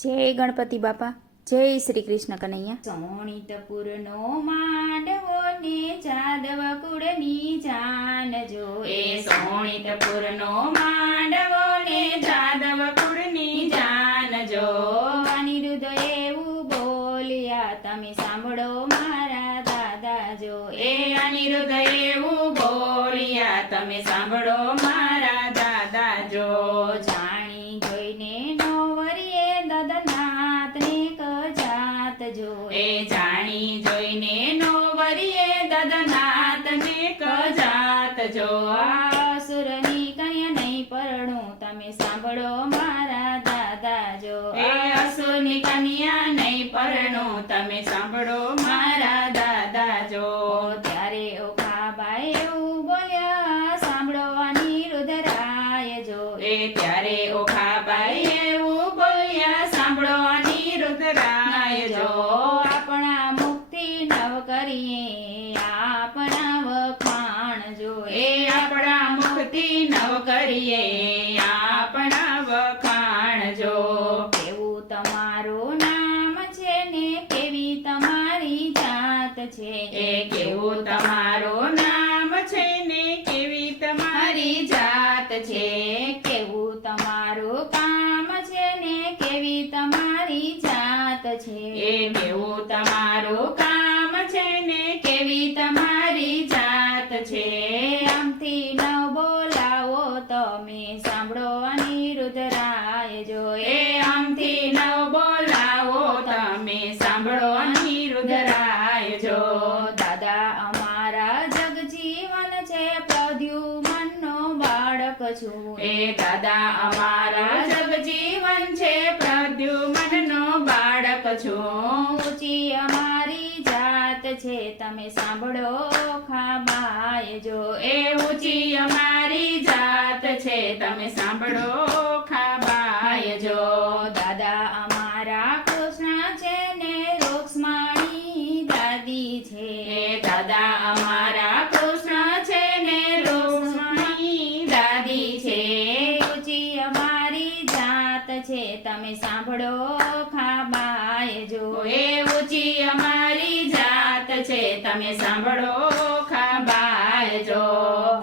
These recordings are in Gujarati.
જય ગણપતિ બાપા, જય શ્રી કૃષ્ણ કનૈયા. સોણિતપુરનો માંડવો ને જાદવ કુળની જાનજો. એ સોણિતપુરનો માંડવો ને જાદવ કુળની જાનજો. અનિરુદ્ધ એવું બોલ્યા તમે સાંભળો મારા દાદાજો. એ અનિરુદ્ધ એવું બોલ્યા તમે સાંભળો મારા દાદાજો. જાણી જોઈને નોવરીએ દદનાથને કજાતજો. એ જાણી જોઈને નોવરીએ દદનાથને કજાતજો. અસુરની કન્યા નહીં પરણું તમે સાંભળો મારા દાદાજો. એ અસુરની કન્યા નહીં પરણું તમે સાંભળો મારા દાદાજો. ત્યારે ઓખાબાઈ એવું બોલ્યા સાંભળો અનિરુદ્ધરાયજો. એ ત્યારે ઓખાબાઈ એવું બોલ્યા સાંભળો અનિરુદ્ધરાયજો. આપણા મુક્તિ નવ કરીએ આપણા વખાણજો. એ આપણા મુક્તિ નવ કરીએ આપણા વખાણજો. કેવું તમારું નામ છે ને કેવી તમારી જાત છે. એ કેવું તમારું નામ છે ને કેવી તમારી જાત છે. કેવું તમારું કામ છે ને કેવી તમારી જાત છે. એ કેવું તમારું કામ છે ને કેવી તમારી જાત છે. આમથી ન બોલાવો તમે સાંભળો અનિરુદ્ધરાયજો. એ આમથી ન બોલાવો તમે સાંભળો અનિરુદ્ધરાયજો. દાદા અમારા જગજીવન છે પ્રદ્યુમનનો બાળક છું. એ દાદા અમારા જગજીવન છે પ્રદ્યુમનનો બાળક છું. ઊંચી અમારી જાત છે તમે સાંભળો ખાબાયજો. એ ઊંચી અમારી જાત છે તમે સાંભળો ખાબાયજો. દાદા અમારા કૃષ્ણ છે ને રૂક્ષ્મણી દાદી છે. એ દાદા અમારા કૃષ્ણ છે ને રૂક્ષ્મણી દાદી છે. ઊંચી અમારી જાત છે તમે સાંભળો ખાબાયજો. એ ઊંચી અમારી જાત છે તમે સાંભળો ખાબાયજો.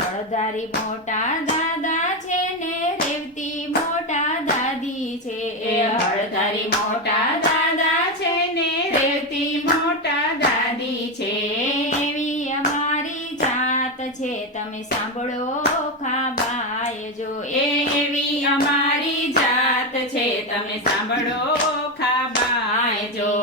હળદારી મોટા દાદા છે ને રેવતી મોટા દાદી છે. એ હળદારી મોટા દાદા છે ને રેવતી મોટા દાદી છે. એવી અમારી જાત છે તમે સાંભળો ખાબાયજો. એવી અમારી જાત છે તમે સાંભળો ખાબાયજો.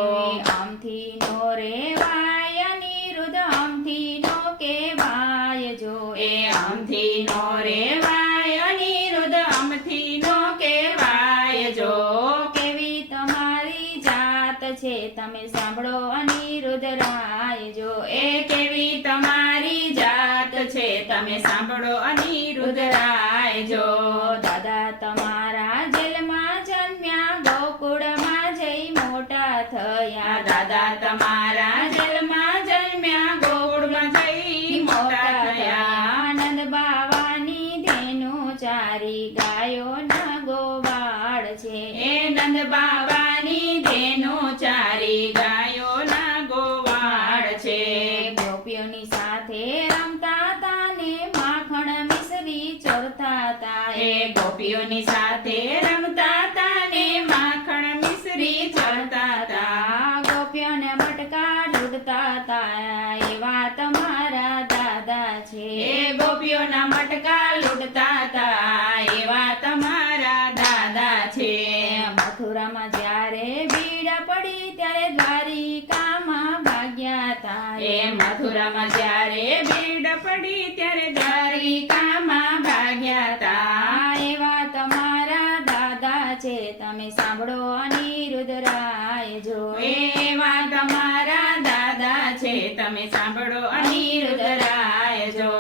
આમથી નો રેવાય અનિરુદ્ધ આમથી નો કહેવાયજો. એ આમથી નો રેવાય અનિરુદ્ધ આમથી નો કહેવાયજો. કેવી તમારી જાત છે તમે સાંભળો અનિરુદ્ધરાયજો. એ કેવી તમારી જાત છે તમે સાંભળો અનિરુદ્ધરાયજો. દાદા તમારા જેલમાં જન્મ્યા ગોકુળમાં જઈ મોટા થયા. દાદા તમારા જેલમાં જન્મ્યા ગોકુળમાં જઈ મોટા થયા. આનંદ બાવાની ધેનુ ચારી ગાયો ના ગોવાળ છે. એ નંદ બાવાની ધેનુ ચારી ગાયો ના ગોવાળ છે. ગોપીઓની સાથે રમતા તા ને માખણ મિશ્રી ચોરતા તા. એ ગોપીઓની સાથે રમતા તા ને માખણ મિશ્રી ચોરતા તા. ગોપીઓને મટકા લૂંટતા તા એવા તમારા દાદા છે. એ ગોપીઓના મટકા લૂંટતા તા એવા તમારા દાદા છે. મથુરામાં જ્યારે ભીડ પડી ત્યારે દ્વારિકામાં ભાગ્યા તા. એ મથુરામાં જ્યારે ભીડ પડી ત્યારે દ્વારિકામાં ભાગ્યા તા. એવા તમારા દાદા છે તમે સાંભળો અનિરુદ્ધરાયજો. એવા તમારા દાદા છે તમે સાંભળો અનિરુદ્ધરાયજો.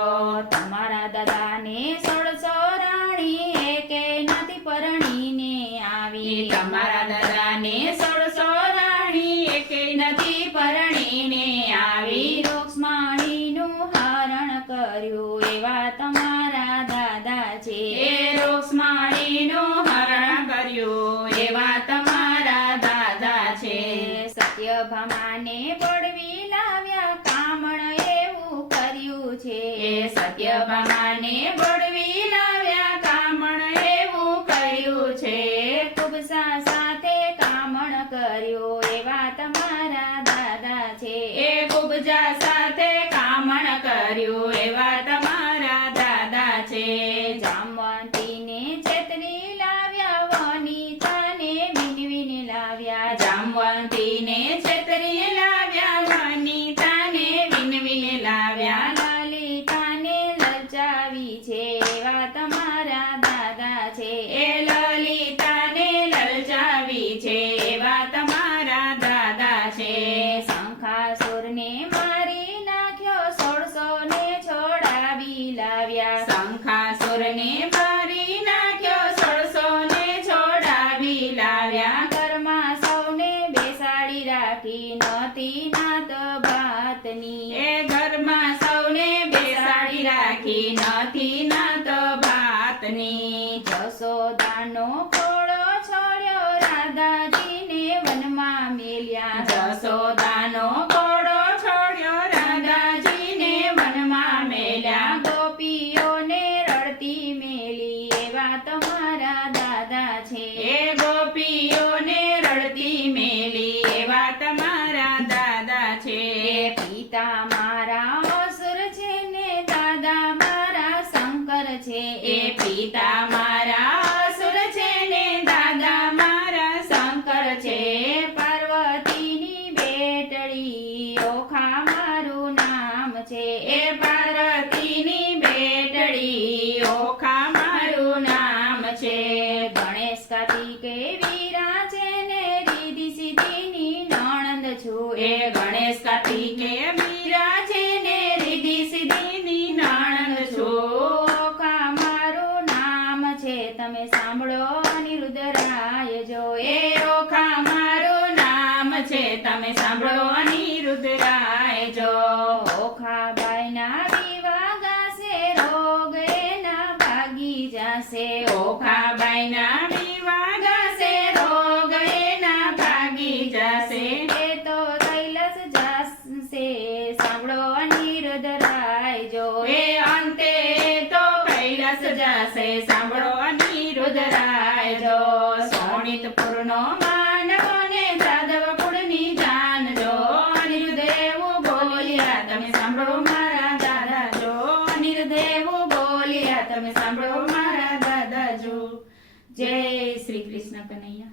તમારા દાદાને 16 રાણી એકે નથી પરણીને આવી. તમારા દાદાને 16 રાણી એકે નથી પરણીને આવી. રૂક્ષ્મણીનું હરણ કર્યું એવા તમારા દાદા છે. એ રૂક્ષ્મણીનું હરણ કર્યું એવા તમારા માને બળવી લાવ્યા કામણ એવું કર્યું છે કુબસા સાથે કામણ કર્યું એવા તમારા દાદા છે એ કુબજા સાથે કામણ કર્યું એવા તમારા દાદા છે જામવંતીને છેતરી લાવ્યા વનિતાને વિનવીને લાવ્યા જામવંતીને છેતરી લાવ્યા વનિતાને વિનવીને લાવ્યા લલિતાને લલચાવી છે એવા તમારા દાદા છે એ લલિતાને લલચાવી છે એવા તમારા દાદા છે શંખાસુરને મારી નાખ્યો 1600 ને છોડાવી લાવ્યા શંખાસુરને મારી નાખ્યો 1600 ને છોડાવી લાવ્યા ઘરમાં સૌને બેસાડી રાખી નહોતી નાત ભાતની એ ઘરમાં સૌને બેસાડી રાખી નથી નાત ભાતની જશોદાનો ખોળો છોડ્યો રાધાજીને વનમાં મેલ્યા જશોદાનો ઘોડો છોડ્યો રાધાજીને વનમાં મેલ્યા ગોપીઓને રડતી મેલી એવા તમારા દાદા છે એ ગોપીઓને રડતી મેલી એવા તમારા દાદા છે પિતા મારા અસુર છે ને દાદા મારા શંકર છે એ પિતા મારા અસુર છે ને દાદા મારા શંકર છે પાર્વતીની બેટડી ઓખા મારું નામ છે એ પાર્વતીની બેટડી ઓખા મારું નામ છે ગણેશ કાર્તિકે વીરા છે ને રીધિ સિદ્ધિની નણંદ છું એ ગણેશ કાર્તિકે મીરા છે ને રીધિ સિદ્ધિની નણંદ છું ઓખા મારું નામ છે તમે સાંભળો અનિરુદ્ધરાય જો એ ઓખા મારું નામ છે તમે સાંભળો અનિરુદ્ધરાય જો ઓખા બાઈના વિવાહ ગાશે રોગ એના ભાગી જાશે ઓખાબાઈના વિવાહ ગાશે રોગ એના ભાગી જશે એ તો કૈલાસ જાશે સાંભળો અનિરુદ્ધરાય જો એ અંતે તો કૈલાસ જશે સાંભળો અનિરુદ્ધરાય જો સોનિતપુરનો માનવોને જાદવ કુળની જાન જો અનિરુદ્ધ એવું બોલ્યા તમે સાંભળો મારા દાદા જો અનિરુદ્ધ એવું બોલ્યા તમે સાંભળો મારા દાદા જો જય શ્રી કૃષ્ણ કનૈયા